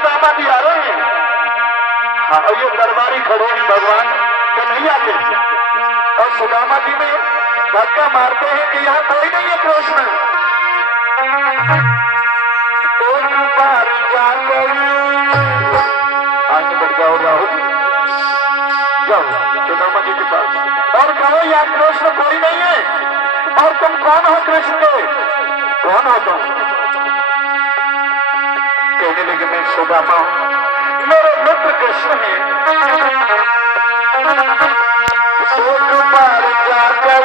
सुदामा जी आ रहे हैं। हाँ, ये दरबारी खड़ोनी भगवान कन्हैया के और सुदामा जी में धक्का मारते हैं कि यहाँ कोई नहीं है कृष्ण। एक बार जाकर आगे बढ़ जाओ, राहुल जाओ सुदामा जी के पास और कहो यहाँ कृष्ण कोई नहीं है। और तुम कौन हो कृष्ण के? कौन हो तुम? कहने लगे मैं सुदामा हूं, मेरे मित्र कृष्ण है। एक बार जाकर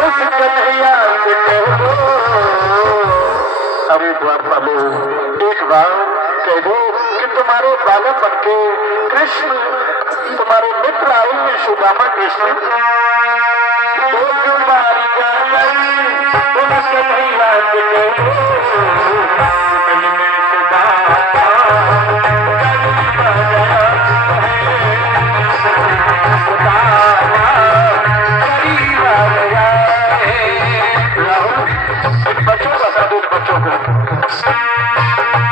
उस कन्हैया से कहो, अरे बाबू एक बार कह दो कि तुम्हारे बालक बनके कृष्ण तुम्हारे मित्र आए हैं सुदामा कृष्ण। एक बार जाकर उस कन्हैया से कहो,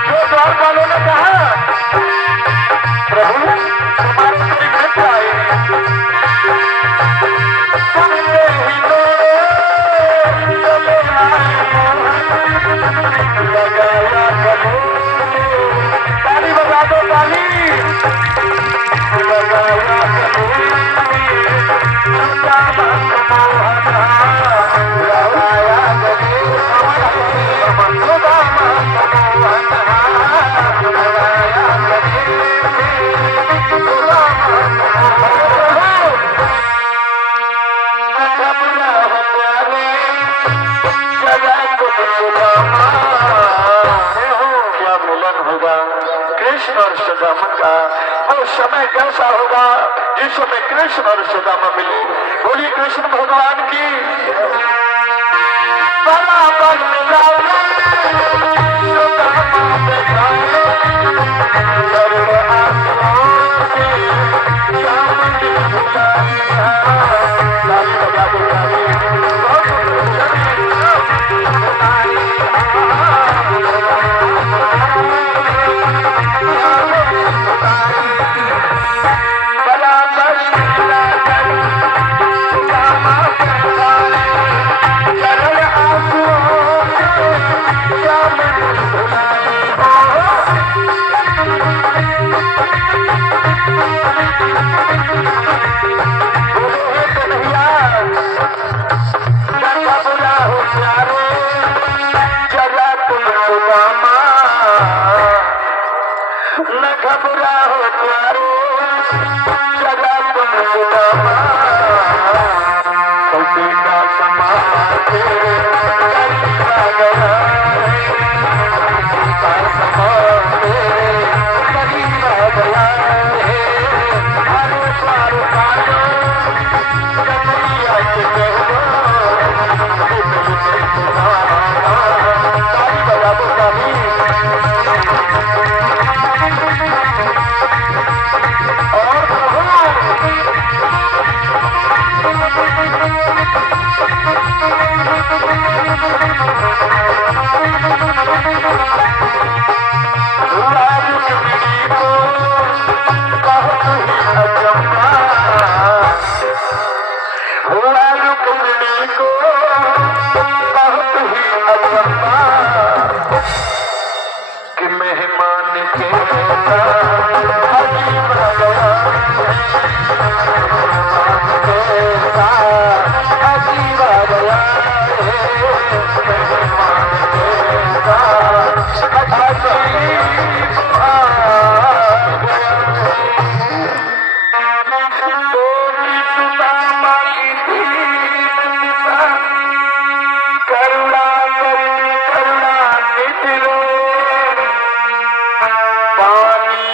जो द्वार वालों ने कहा प्रभु तुम्हारे कोई मित्र आए सुनते ही चले लगाया करो, ताली बजा दो ताली, लगाया करो कृष्ण और सुदामा का। वो समय कैसा होगा जिस समय कृष्ण और सुदामा मिले? बोलिए कृष्ण भगवान की। बराबर न घबराओ प्यारो, जगा तुम सुदामा, कभी का समाज करीब आ गया करीब आ गया हरे पार पारो कन्हैया के कहो, ताली बजा दो ताली। पानी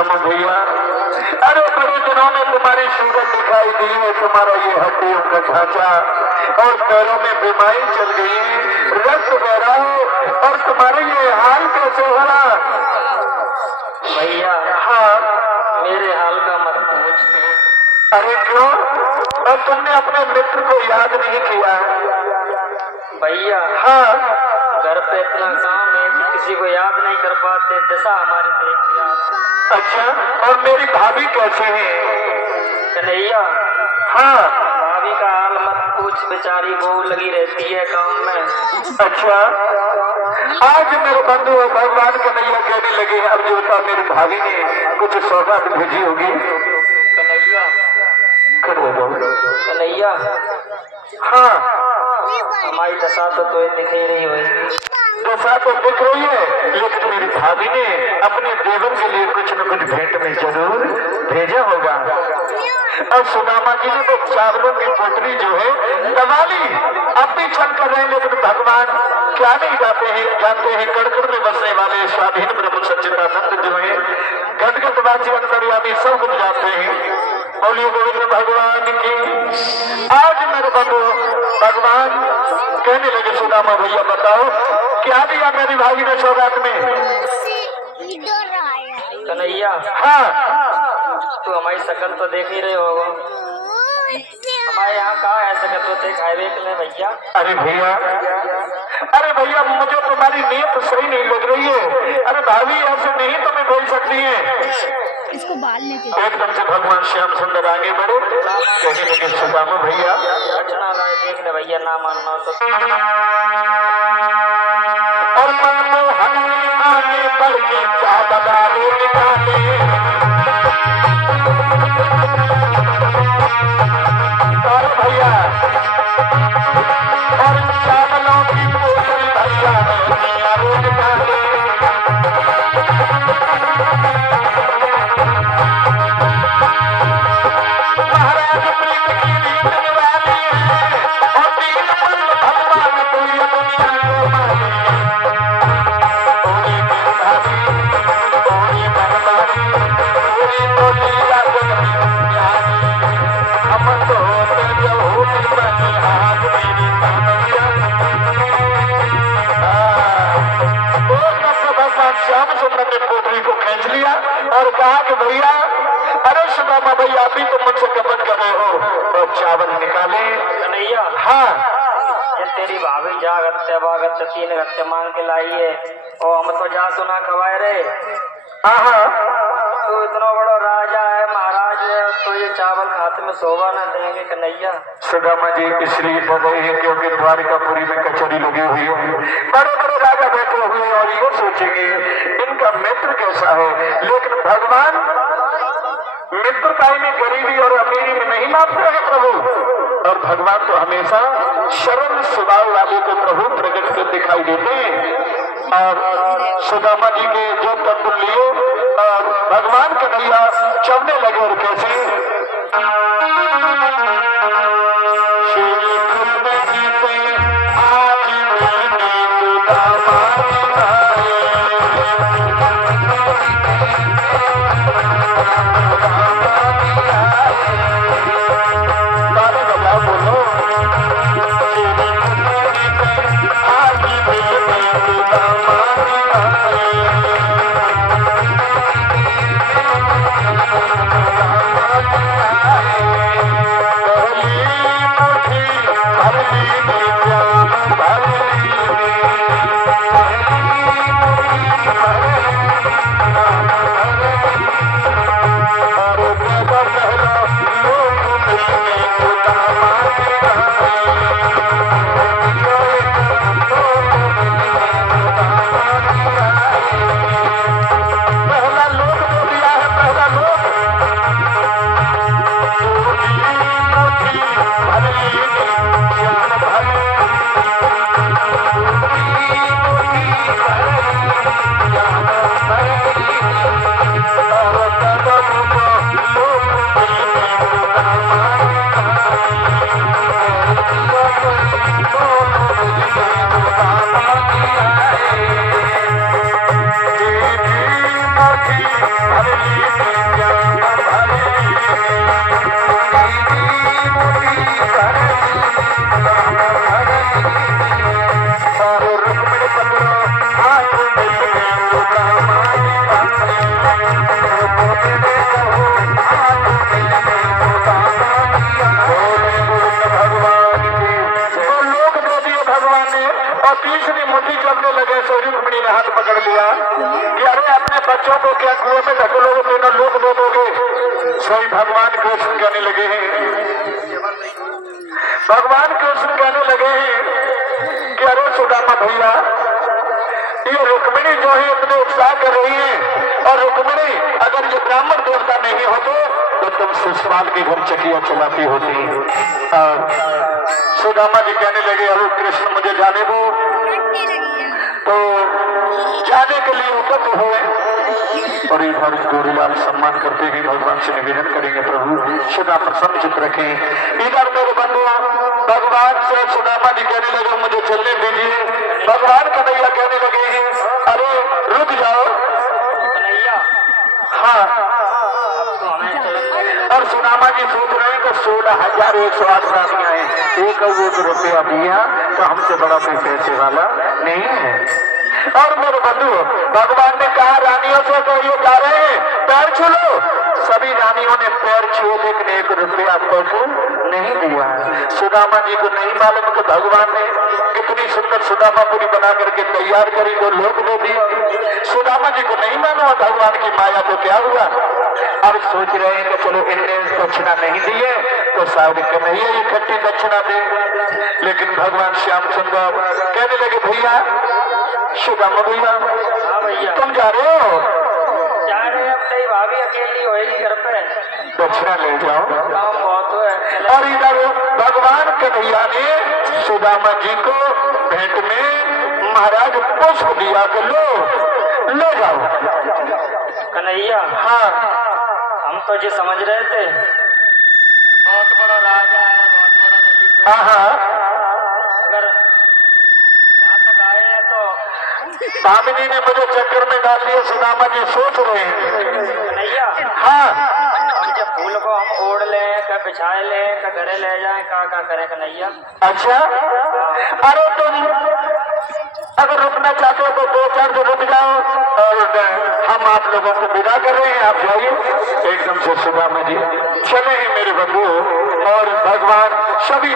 सुदामा भैया, अरे बड़े दिनों में तुम्हारी सूरत दिखाई दी है, तुम्हारा ये हड्डियों का ढांचा और पैरों में बीमारी चल गई, रक्त बह रहा है और तुम्हारे ये हाल कैसे हो रहा? भैया हाँ, मेरे हाल का मत पूछो। अरे क्यों? और तुमने अपने मित्र को याद नहीं किया? भैया हाँ, घर पे इतना काम है कि किसी को याद नहीं कर पाते, दशा हमारी देख लिया। अच्छा, और मेरी भाभी कैसे है? कन्हैया हाँ, भाभी का हाल मत पूछ, बेचारी वो लगी रहती है काम में। अच्छा, आज मेरे बंधु और भगवान कन्हैया कहने लगे अर्जुन का मेरी भाभी ने कुछ सौगात भेजी होगी। कन्हैया कन्हैया हाँ, हमारी दशा तो दिख ही रही होगी। दशा तो दिख रही है, लेकिन मेरी भाभी ने अपने देवर के लिए कुछ न कुछ भेंट में जरूर भेजा होगा। और सुदामा जी ने तो चावलों की पोटली जो है दबा ली, अब भी छल कर रहे हैं, लेकिन भगवान क्या नहीं जानते हैं कड़कड़ में बसने वाले स्वाधीन ब्रह्म सच्चिदानंद जो है गदगदवासी अंतर्यामी सब कुछ जानते हैं। बोलिए गोविंद भगवान की। आज मेरे बंधु भगवान कहने लगे सुदामा भैया बताओ क्या दिया मेरी भाभी ने सौगात में? कन्हैया हाँ, तू हमारी शकल तो देख ही रहे होगा, हमारे यहाँ कहाँ है शकल तो देख हाईवे के भैया। अरे भैया मुझे तुम्हारी नीयत सही नहीं लग रही है। अरे भाभी ऐसे नहीं तुम्हें बोल सकती है। इसको बालने के एकदम से भगवान श्याम सुंदर आगे बढ़े, कहने लगे सुदामा भैया अच्छा देख ले भैया, ना मानना तो और मन में हमें आने पर के क्या बदाले निकाले। और भैया और चावलों की पोटली भैया ने निकाले। महाराज प्रीत की रीत निवाली है और तीन पल भगवान को ये दुनिया को माली। पूरी गिरधारी पूरी मनमानी पूरी तो लीला ज्ञानी, हम तो होती बनी हाथ मेरी कन्हैया। भगवान श्याम सुंदर ने पोटली को खींच लिया और कहा कि भैया अरे सुदामा भैया अभी तुम मुझसे कपट कर रहे हो और चावल निकाले। कन्हैया हाँ, ये तेरी भाभी जा गत्ते बागत्ते 3 गत्ते मांग के लाई है और हम तो जा सुना खवाए रहे। हाँ, तू इतना बड़ा राजा है महाराज है, तो ये चावल खाते में शोभा न देंगे कन्हैया। सुदामा जी इसलिए बोल रहे हैं क्योंकि द्वारिकापुरी में कचहरी लगी हुई है, बड़े बड़े राजा बैठे हुए हैं और ये सोचेंगे इनका मित्र कैसा है, लेकिन भगवान मित्रताई में गरीबी और अमीरी में नहीं मानते हैं प्रभु। और भगवान तो हमेशा सरल स्वभाव वाले को प्रभु प्रकट कर दिखाई देते हैं। और सुदामा जी के जो तत्व लिए और भगवान कन्हैया चढ़ने लगे और कैसे श्री कृष्ण जी पे आज मैंने सुदामा सही भगवान कृष्ण कहने लगे हैं, भगवान कृष्ण कहने लगे हैं कि अरे सुदामा भैया, ये रुक्मिणी जो है इतने उत्साह कर रही है, और रुक्मिणी अगर ये ब्राह्मण देवता नहीं होते तो तुम शिशुपाल के घर चकिया चलाती होती। और सुदामा जी कहने लगे अरे कृष्ण मुझे जाने दो, तो जाने के लिए उपस्थित हुए। और इधर गोरीलाल सम्मान करते हैं, भगवान से निवेदन करेंगे प्रभु सदा प्रसन्न चित रखें। इधर मेरे बंधु भगवान से सुदामा जी कहने लगे मुझे चलने दीजिए। भगवान कन्हैया कहने लगे हैं अरे रुक जाओ। कन्हैया हाँ, अब तो हमें चलने और सुदामा जी सोच रहे हैं कि 16,108 रानियां हैं, एक रुपया दिया तो हमसे बड़ा कोई पैसे वाला नहीं है। और मेरे बंधु भगवान ने कहा रानियों से तो ये जा रहे हैं पैर छू लो। सभी रानियों ने पैर छुए लेकिन 1 रुपया पशु नहीं दिया। सुदामा जी को नहीं मालूम कि भगवान ने कितनी सुंदर सुदामापुरी बना करके तैयार करी, वो लोग दे दी। सुदामा जी को नहीं मालूम भगवान की माया को क्या हुआ। अब सोच रहे हैं कि चलो इनने दक्षिणा नहीं दिए तो शायद कन्हैया इकट्ठी दक्षिणा दे। लेकिन भगवान श्यामचंद्र कहने लगे भैया सुदामा भैया हाँ भैया तुम जा रहे हो, जा रहे हैं, अब तेरी भाभी अकेली होएगी घर पे, दक्षिणा ले जाओ। काम बहुत है चले। और इधर भगवान कन्हैया ने सुदामा जी को भेंट में महाराज पुष्प दिया कि लो ले जाओ। कन्हैया हाँ, हम तो ये समझ रहे थे बहुत बड़ा राजा है, बहुत बड़ा रईस है। हाँ, अगर यहाँ तक आए हैं तो भामिनी ने मुझे चक्कर में डाल दिया। सुदामा जी सोच रहे हैं। कन्हैया हाँ, हम जब फूल को हम ओढ़ लें, क्या बिछाए लें, क्या घरे ले जाएं, क्या करें कन्हैया। अच्छा, अरे तुम अगर रुकना चाहते हो तो 2-4 दिन रुक जाओ, और हम आप लोगों को विदा कर रहे हैं, आप जाइए। एकदम से सुदामा जी चले हैं मेरे बंधु, और भगवान सभी